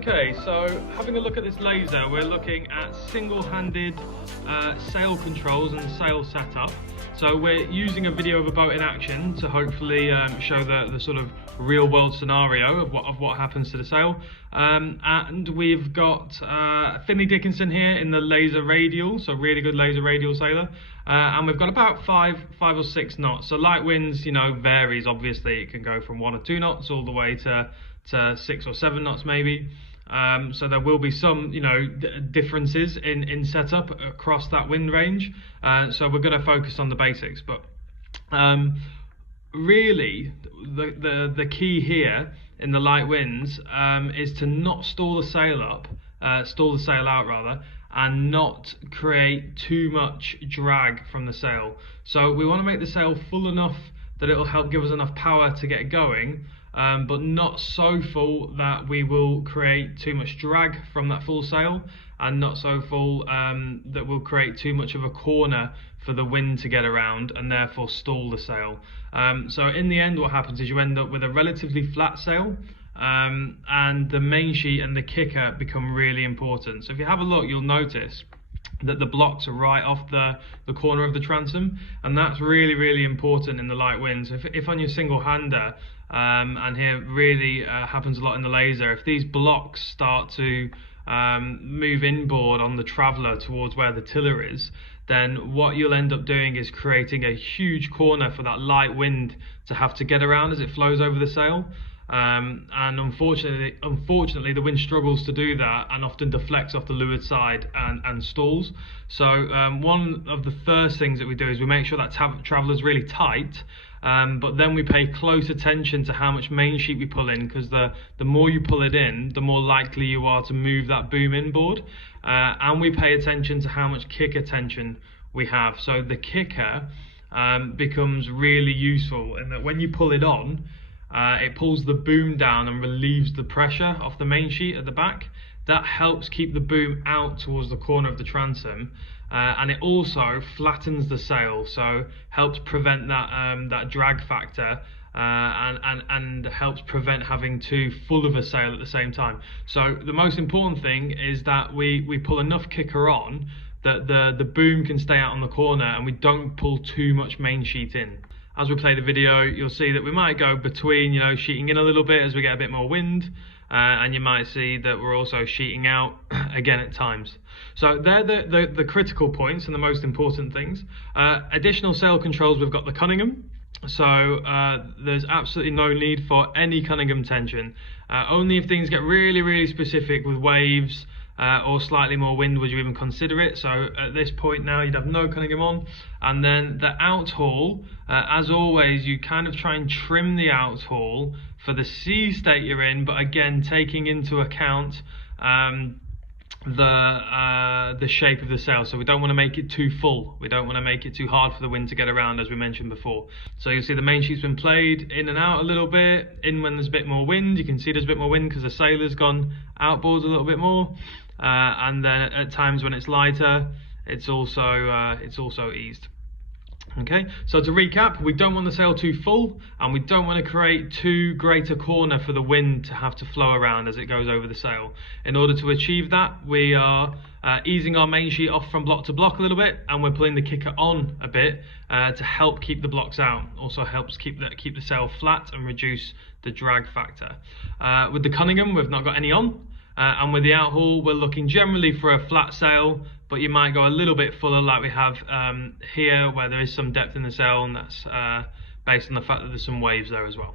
Okay, so having a look at this laser, we're looking at single-handed sail controls and sail setup. So we're using a video of a boat in action to hopefully show the sort of real-world scenario of what happens to the sail. And we've got Finley Dickinson here in the laser radial, so really good laser radial sailor. And we've got about five or six knots. So light winds, you know, varies. Obviously, it can go from 1 or 2 knots all the way to 6 or 7 knots maybe. So there will be some, you know, differences in setup across that wind range. So we're going to focus on the basics, but really the key here in the light winds is to not stall the sail out rather, and not create too much drag from the sail. So we want to make the sail full enough that it'll help give us enough power to get going, but not so full that we will create too much drag from that full sail, and not so full that will create too much of a corner for the wind to get around and therefore stall the sail. So in the end, what happens is you end up with a relatively flat sail, and the main sheet and the kicker become really important. So if you have a look, you'll notice that the blocks are right off the corner of the transom, and that's really important in the light winds. If on your single-hander, and here really happens a lot in the laser, if these blocks start to move inboard on the traveller towards where the tiller is, then what you'll end up doing is creating a huge corner for that light wind to have to get around as it flows over the sail. And unfortunately the wind struggles to do that and often deflects off the leeward side and stalls. So one of the first things that we do is we make sure that traveller's really tight, but then we pay close attention to how much main sheet we pull in, because the more you pull it in, the more likely you are to move that boom inboard, and we pay attention to how much kicker tension we have. So the kicker becomes really useful in that when you pull it on, it pulls the boom down and relieves the pressure off the main sheet at the back. That helps keep the boom out towards the corner of the transom, and it also flattens the sail, so helps prevent that drag factor, and helps prevent having too full of a sail at the same time. So the most important thing is that we pull enough kicker on that the boom can stay out on the corner and we don't pull too much main sheet in. As we play the video, you'll see that we might go between, you know, sheeting in a little bit as we get a bit more wind, and you might see that we're also sheeting out again at times. So they're the critical points and the most important things. Additional sail controls, we've got the Cunningham. So there's absolutely no need for any Cunningham tension. Only if things get really specific with waves or slightly more wind would you even consider it. So at this point now you'd have no Cunningham on. And then the out haul, as always, you kind of try and trim the out haul for the sea state you're in, but again taking into account the shape of the sail. So we don't want to make it too full, we don't want to make it too hard for the wind to get around, as we mentioned before. So you'll see the main sheet's been played in and out a little bit. In when there's a bit more wind, you can see there's a bit more wind because the sailor's gone outboards a little bit more, and then at times when it's lighter, it's also eased. Okay, so to recap, we don't want the sail too full, and we don't want to create too great a corner for the wind to have to flow around as it goes over the sail. In order to achieve that, we are easing our main sheet off from block to block a little bit, and we're pulling the kicker on a bit to help keep the blocks out. Also helps keep the sail flat and reduce the drag factor. With the Cunningham, we've not got any on. And with the out haul, we're looking generally for a flat sail, but you might go a little bit fuller like we have here, where there is some depth in the sail, and that's based on the fact that there's some waves there as well.